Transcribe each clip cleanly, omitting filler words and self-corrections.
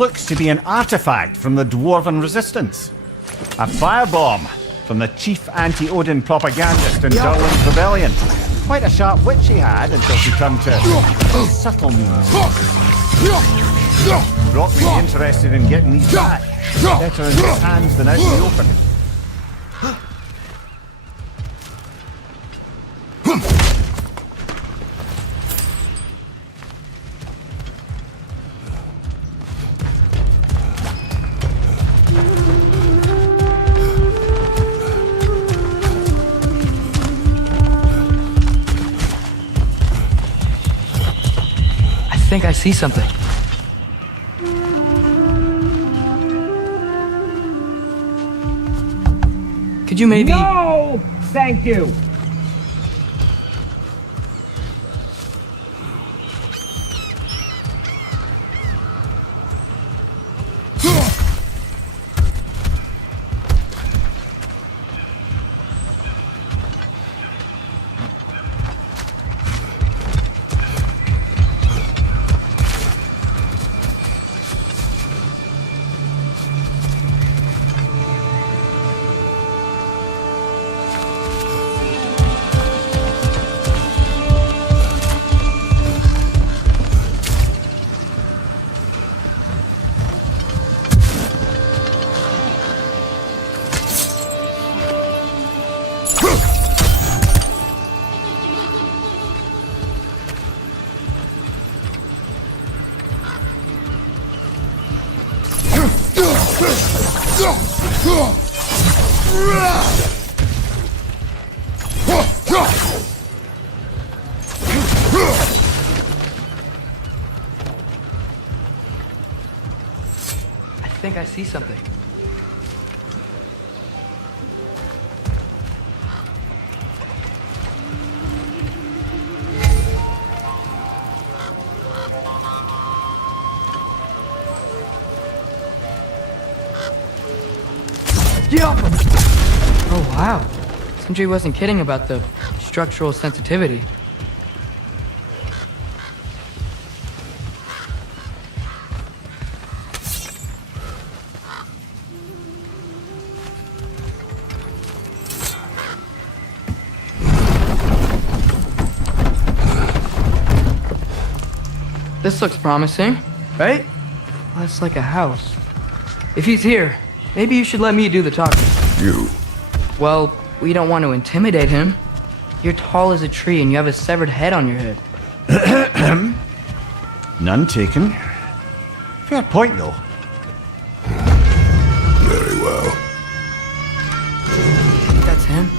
looks to be an artifact from the Dwarven resistance. A firebomb from the chief anti-Odin propagandist in Durlin's rebellion. Quite a sharp wit she had until she turned to subtle means. Brought me interested in getting these back. Better in his hands than out in the open. I think I see something. Could you maybe... No! Thank you! I think I see something. Oh wow. Sindri wasn't kidding about the structural sensitivity. This looks promising, right? Well, it's like a house. If he's here, maybe you should let me do the talking. You. Well, we don't want to intimidate him. You're tall as a tree and you have a severed head on your head. None taken. Fair point, though. Very well. I think that's him.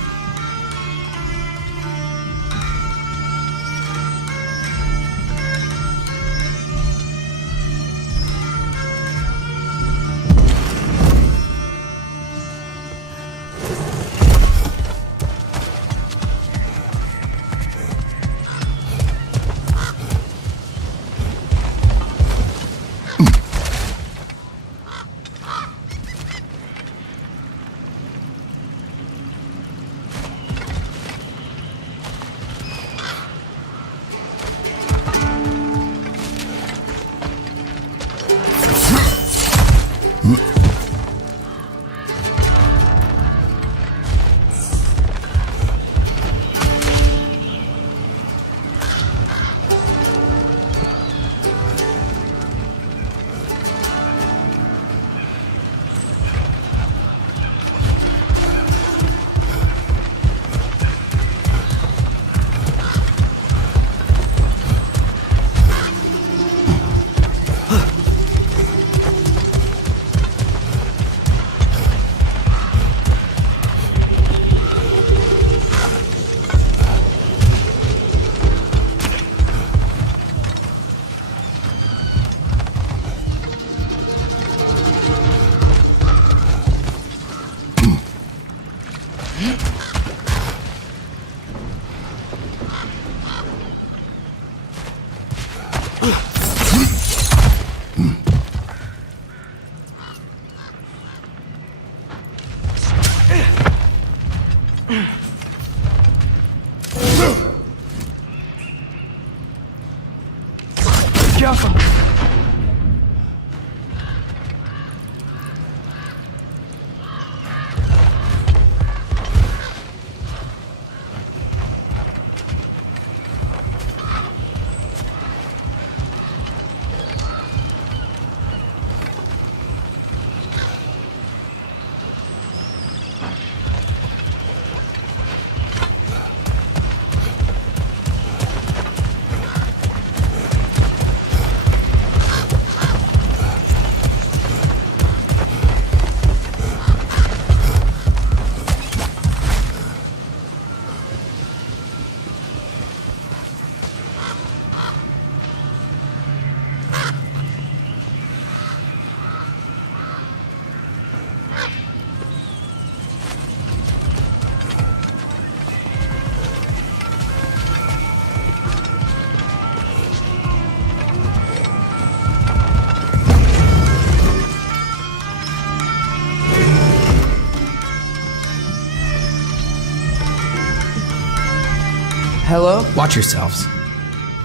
Hello? Watch yourselves.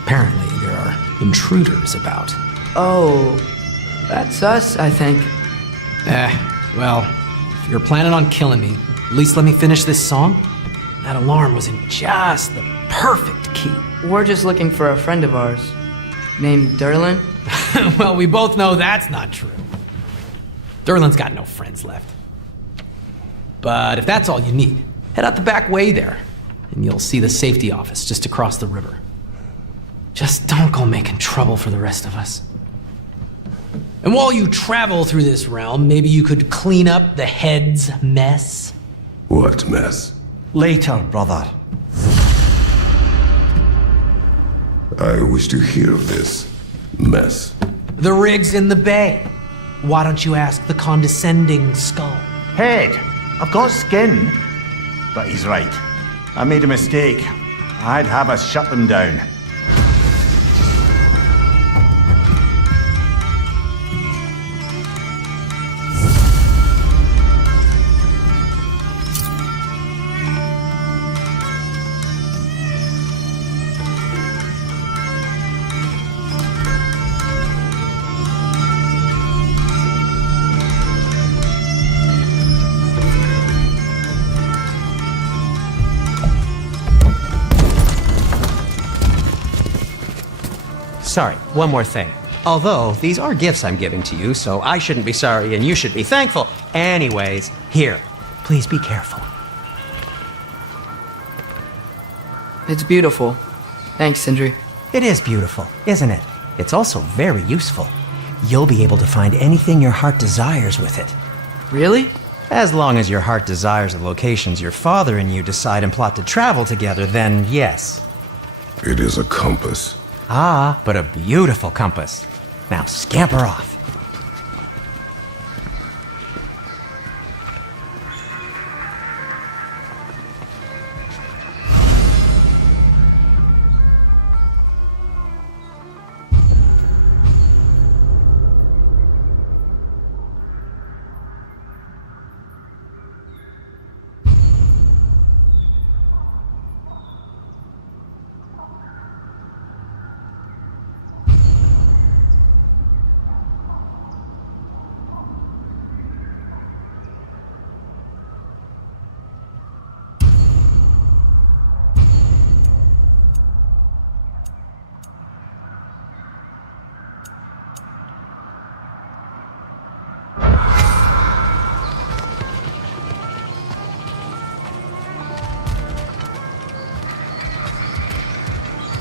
Apparently, there are intruders about. Oh, that's us, I think. Well, if you're planning on killing me, at least let me finish this song. That alarm was in just the perfect key. We're just looking for a friend of ours named Derlin. Well, we both know that's not true. Derlin's got no friends left. But if that's all you need, head out the back way there, and you'll see the safety office just across the river. Just don't go making trouble for the rest of us. And while you travel through this realm, maybe you could clean up the head's mess? What mess? Later, brother. I wish to hear of this mess. The rig's in the bay. Why don't you ask the condescending skull? Head, I've got skin. But he's right. I made a mistake. I'd have us shut them down. Sorry, one more thing. Although, these are gifts I'm giving to you, so I shouldn't be sorry and you should be thankful. Anyways, here, please be careful. It's beautiful. Thanks, Sindri. It is beautiful, isn't it? It's also very useful. You'll be able to find anything your heart desires with it. Really? As long as your heart desires the locations your father and you decide and plot to travel together, then yes. It is a compass. Ah, but a beautiful compass. Now scamper off.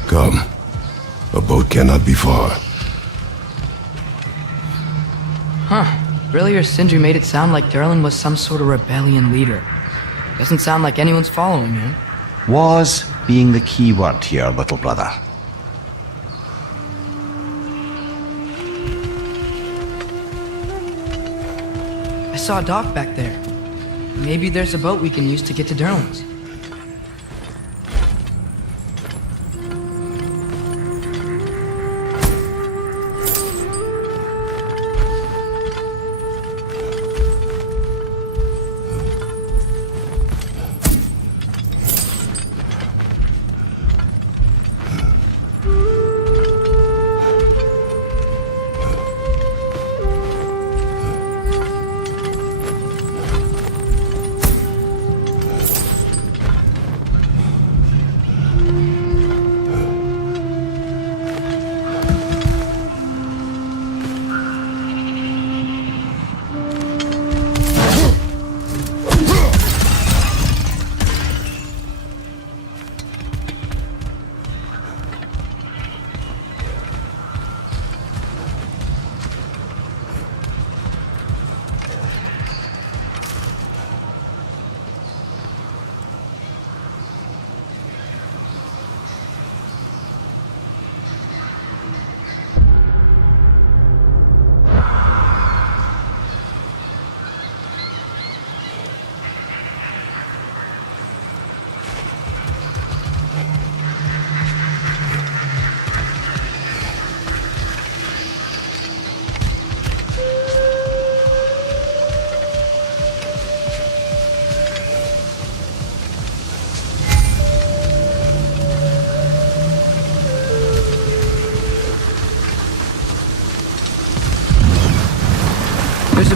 Come. A boat cannot be far. Earlier, Sindri made it sound like Derlin was some sort of rebellion leader. Doesn't sound like anyone's following him. Was being the key word here, little brother. I saw a dock back there. Maybe there's a boat we can use to get to Derlin's.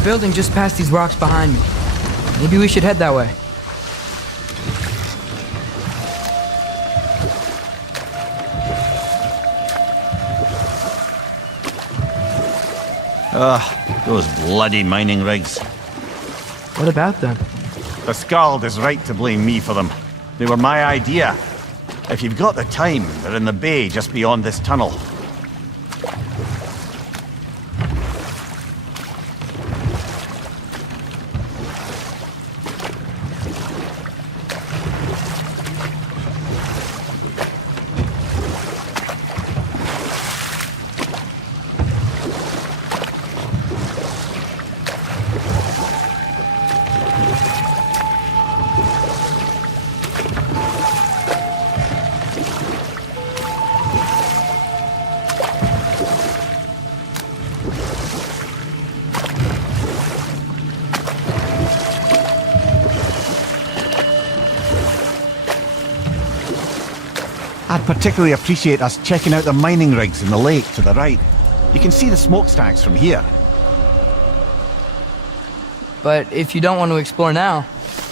building just past these rocks behind me. Maybe we should head that way. Those bloody mining rigs. What about them? The Skald is right to blame me for them. They were my idea. If you've got the time, they're in the bay just beyond this tunnel. I'd particularly appreciate us checking out the mining rigs in the lake to the right. You can see the smokestacks from here. But if you don't want to explore now,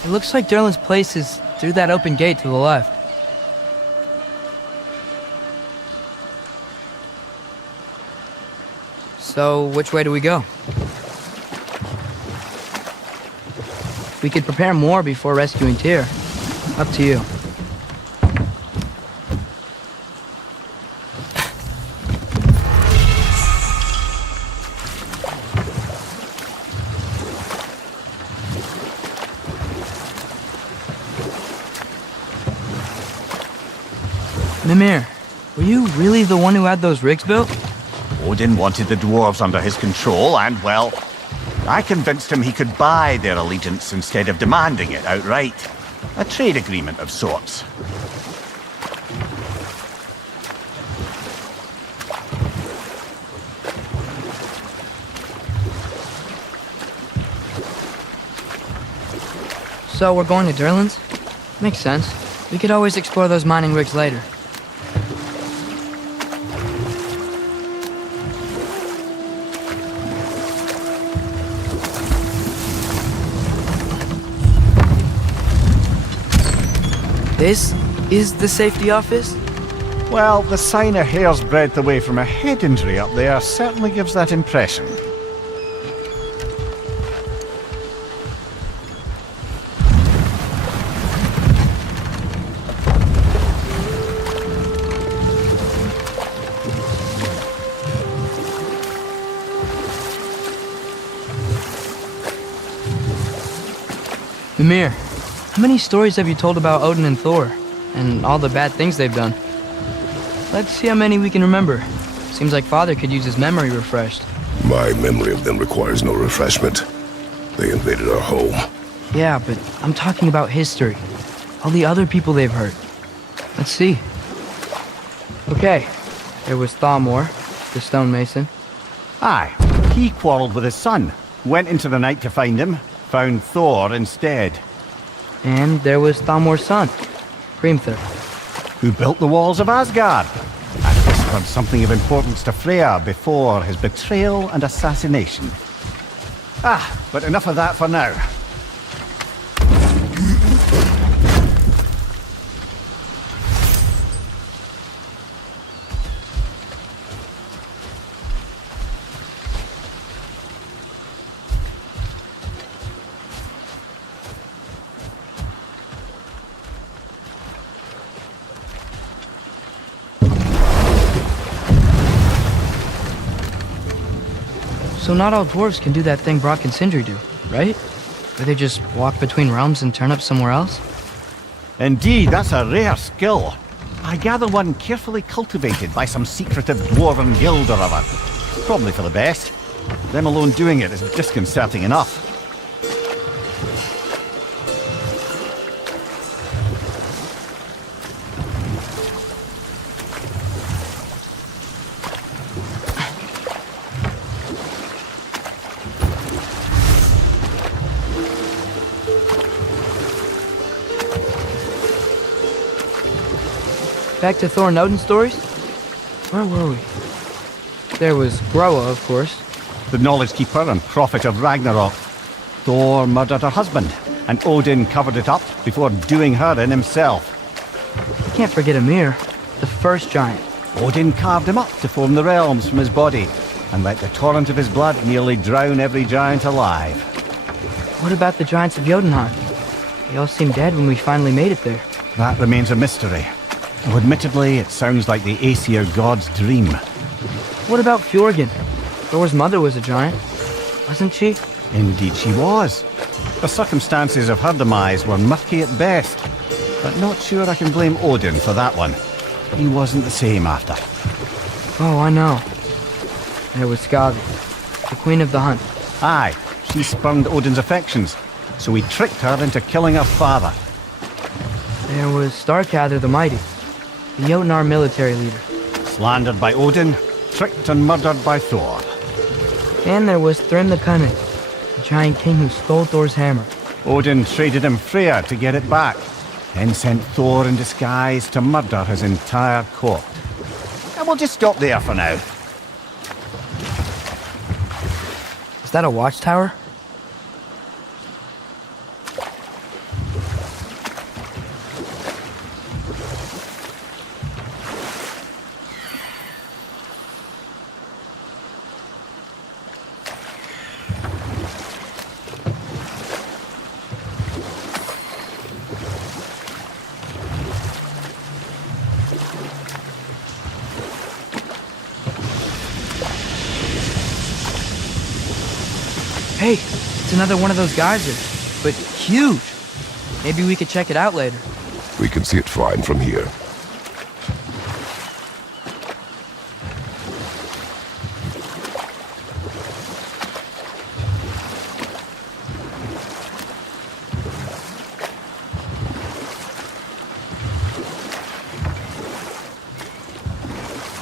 it looks like Durlin's place is through that open gate to the left. So, which way do we go? We could prepare more before rescuing Tyr. Up to you. Mimir, were you really the one who had those rigs built? Odin wanted the dwarves under his control, and, well, I convinced him he could buy their allegiance instead of demanding it outright. A trade agreement of sorts. So we're going to Durlin's? Makes sense. We could always explore those mining rigs later. This is the safety office? Well, the sign a hair's breadth away from a head injury up there certainly gives that impression. Mimir, how many stories have you told about Odin and Thor, and all the bad things they've done? Let's see how many we can remember. Seems like Father could use his memory refreshed. My memory of them requires no refreshment. They invaded our home. Yeah, but I'm talking about history. All the other people they've hurt. Let's see. Okay, there was Thalmor, the stonemason. Aye, he quarreled with his son. Went into the night to find him. Found Thor instead. And there was Thalmor's son, Grimthur. Who built the walls of Asgard. And whispered something of importance to Freya before his betrayal and assassination. But enough of that for now. So not all dwarves can do that thing Brock and Sindri do, right? Where they just walk between realms and turn up somewhere else? Indeed, that's a rare skill. I gather one carefully cultivated by some secretive dwarven guild or other. Probably for the best. Them alone doing it is disconcerting enough. Back to Thor and Odin stories? Where were we? There was Groa, of course. the knowledge keeper and prophet of Ragnarok. Thor murdered her husband, and Odin covered it up before doing her in himself. You can't forget Ymir, the first giant. Odin carved him up to form the realms from his body, and let the torrent of his blood nearly drown every giant alive. What about the giants of Jotunheim? They all seemed dead when we finally made it there. That remains a mystery. Though admittedly, it sounds like the Aesir god's dream. What about Fjorgyn? Thor's mother was a giant, wasn't she? Indeed she was. The circumstances of her demise were murky at best, but not sure I can blame Odin for that one. He wasn't the same after. Oh, I know. There was Skavi, the queen of the hunt. Aye, she spurned Odin's affections, so he tricked her into killing her father. There was Starkather the Mighty, the Jotnar military leader. Slandered by Odin, tricked and murdered by Thor. And there was Thrym the Cunning, the giant king who stole Thor's hammer. Odin traded him Freya to get it back, then sent Thor in disguise to murder his entire court. And we'll just stop there for now. Is that a watchtower? Hey, it's another one of those geysers, but huge. Maybe we could check it out later. We can see it fine from here.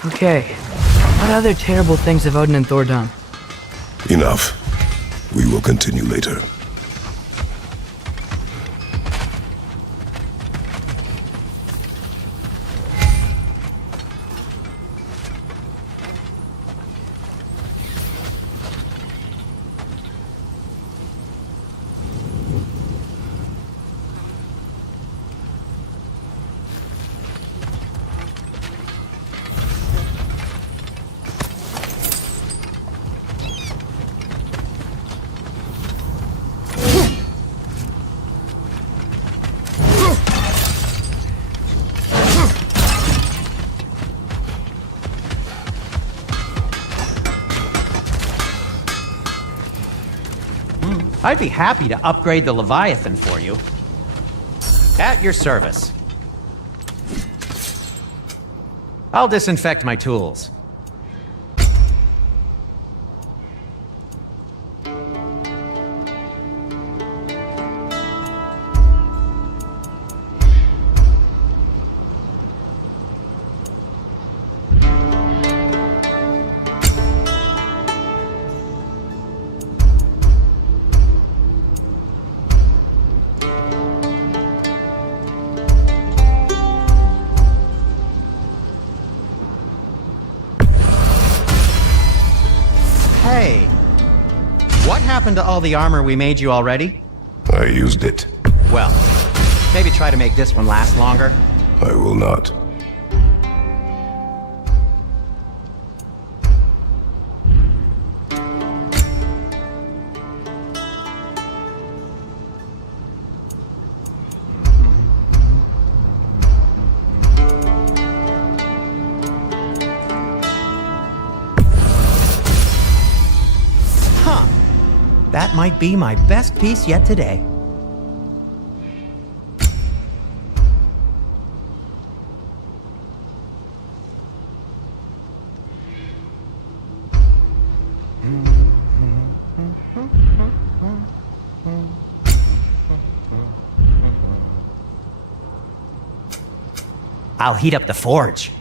Okay, what other terrible things have Odin and Thor done? Enough. We will continue later. I'd be happy to upgrade the Leviathan for you. At your service. I'll disinfect my tools. Hey, what happened to all the armor we made you already? I used it. Well, maybe try to make this one last longer. I will not. That might be my best piece yet today. I'll heat up the forge.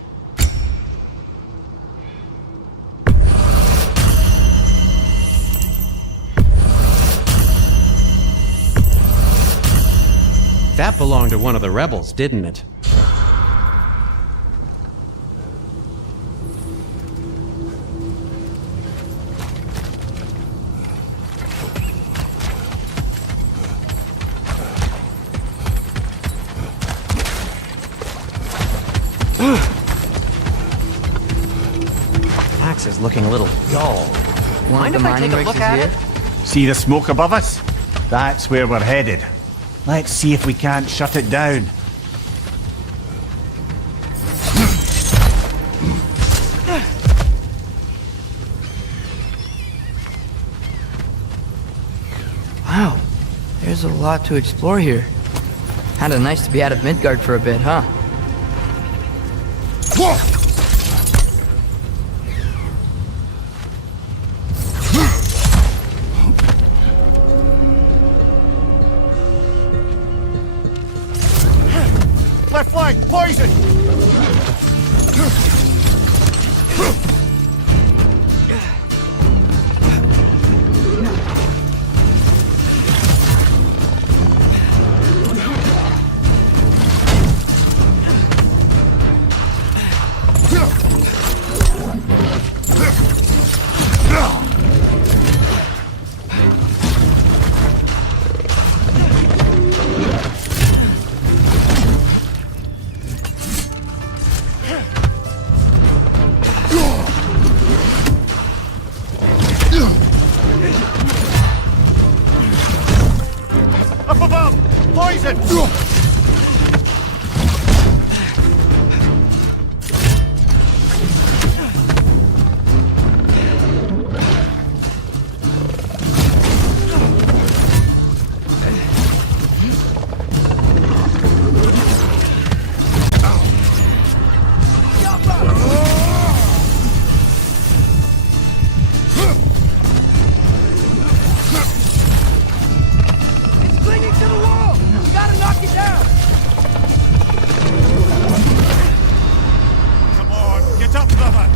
That belonged to one of the rebels, didn't it? Axe is looking a little dull. One of the mining rigs is here. See the smoke above us? That's where we're headed. Let's see if we can't shut it down. Wow, there's a lot to explore here. Kinda nice to be out of Midgard for a bit, huh? Left flank, poison! Up above! Poison! Come on, get up, brother!